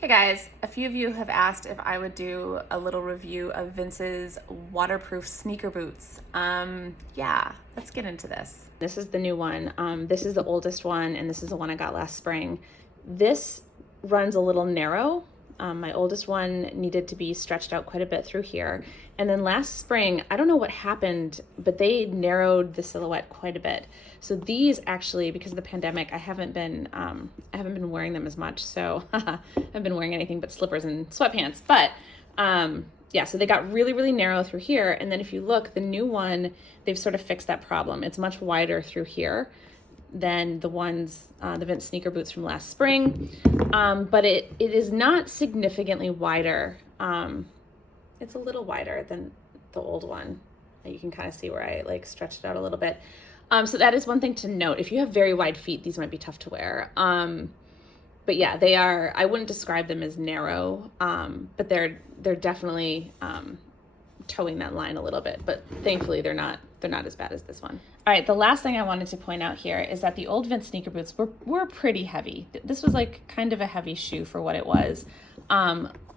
Hey guys, a few of you have asked if I would do a little review of Vince's waterproof sneaker boots. Yeah, let's get into this. This is the new one. This is the oldest one, and this is the one I got last spring. This runs a little narrow. My oldest one needed to be stretched out quite a bit through here. And then last spring, I don't know what happened, but they narrowed the silhouette quite a bit. So these actually, because of the pandemic, I haven't been wearing them as much. So I haven't been wearing anything but slippers and sweatpants. But yeah, so they got really, really narrow through here. And then if you look, the new one, they've sort of fixed that problem. It's much wider through here than the ones, the Vince sneaker boots from last spring. But it is not significantly wider. It's a little wider than the old one. You can kind of see where I like stretched it out a little bit. So that is one thing to note. If you have very wide feet, these might be tough to wear. But yeah, they are, I wouldn't describe them as narrow, but they're definitely towing that line a little bit, but thankfully they're not as bad as this one. All right, the last thing I wanted to point out here is that the old Vince sneaker boots were pretty heavy. This was like kind of a heavy shoe for what it was.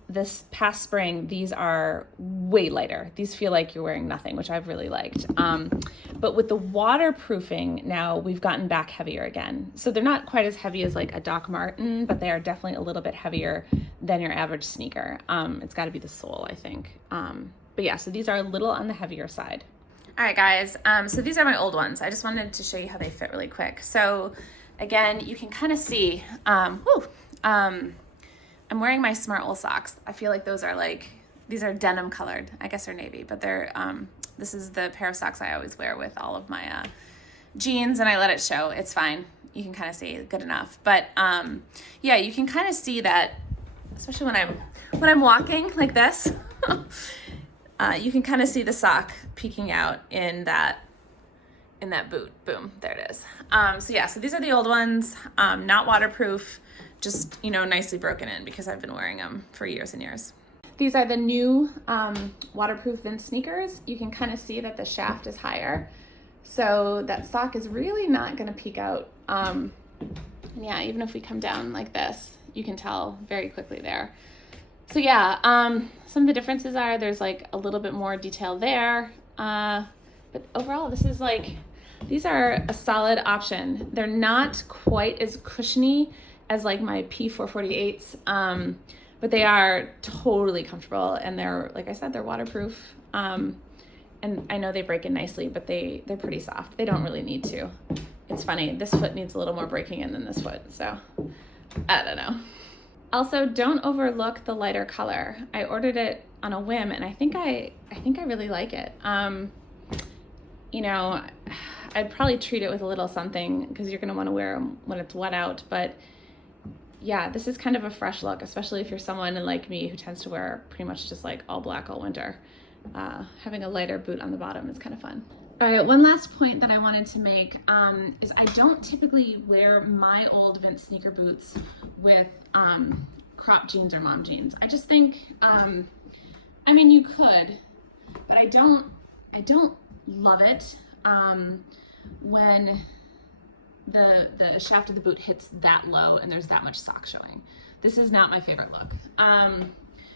This past spring, these are way lighter. These feel like you're wearing nothing, which I've really liked. But with the waterproofing now, we've gotten back heavier again. So they're not quite as heavy as like a Doc Marten, but they are definitely a little bit heavier than your average sneaker. It's gotta be the sole, I think. But yeah, so these are a little on the heavier side. All right, guys, so these are my old ones. I just wanted to show you how they fit really quick. So again, you can kind of see, I'm wearing my Smart Wool socks. I feel like those are like, these are denim colored. I guess they're navy, but they're, this is the pair of socks I always wear with all of my jeans, and I let it show. It's fine. You can kind of see good enough. But yeah, you can kind of see that, especially when I'm walking like this, you can kind of see the sock peeking out in that boot. Boom, there it is. So yeah, so these are the old ones, not waterproof, just, you know, nicely broken in because I've been wearing them for years and years. These are the new waterproof Vince sneakers. You can kind of see that the shaft is higher. So that sock is really not gonna peek out. And yeah, even if we come down like this, you can tell very quickly there. So yeah, some of the differences are there's like a little bit more detail there. But overall, this is like, these are a solid option. They're not quite as cushiony as like my P448s, but they are totally comfortable, and they're, like I said, they're waterproof. And I know they break in nicely, but they're pretty soft. They don't really need to. It's funny, this foot needs a little more breaking in than this foot, so I don't know. Also, don't overlook the lighter color. I ordered it on a whim, and I think I really like it. You know, I'd probably treat it with a little something because you're gonna wanna wear them when it's wet out, but yeah, this is kind of a fresh look, especially if you're someone like me who tends to wear pretty much just like all black all winter. Having a lighter boot on the bottom is kind of fun. All right, one last point that I wanted to make is I don't typically wear my old Vince sneaker boots with crop jeans or mom jeans. I just think, I mean, you could, but I don't love it when the shaft of the boot hits that low and there's that much sock showing. This is not my favorite look.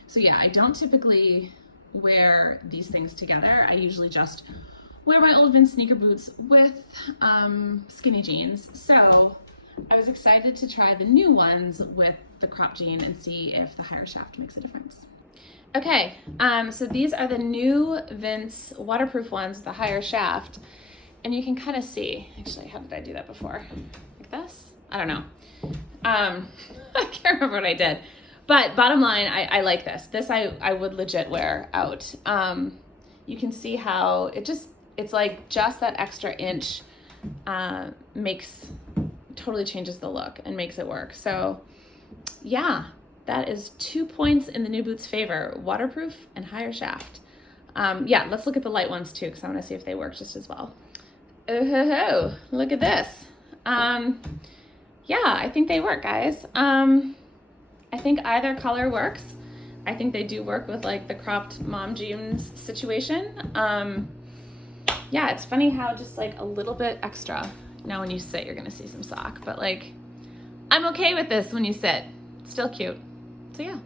So yeah, I don't typically wear these things together. I usually just wear my old Vince sneaker boots with skinny jeans. So I was excited to try the new ones with the crop jean and see if the higher shaft makes a difference. Okay, so these are the new Vince waterproof ones with the higher shaft. And you can kind of see, actually, how did I do that before? Like this? I don't know. I can't remember what I did. But bottom line, I like this. This I would legit wear out. You can see how it's like just that extra inch totally changes the look and makes it work. So yeah, that is 2 points in the new boot's favor, waterproof and higher shaft. Yeah, let's look at the light ones too, because I want to see if they work just as well. Oh ho ho, look at this. Yeah, I think they work, guys. I think either color works. I think they do work with like the cropped mom jeans situation. Yeah, it's funny how just like a little bit extra. Now when you sit, you're gonna see some sock, but like, I'm okay with this when you sit. It's still cute. So yeah.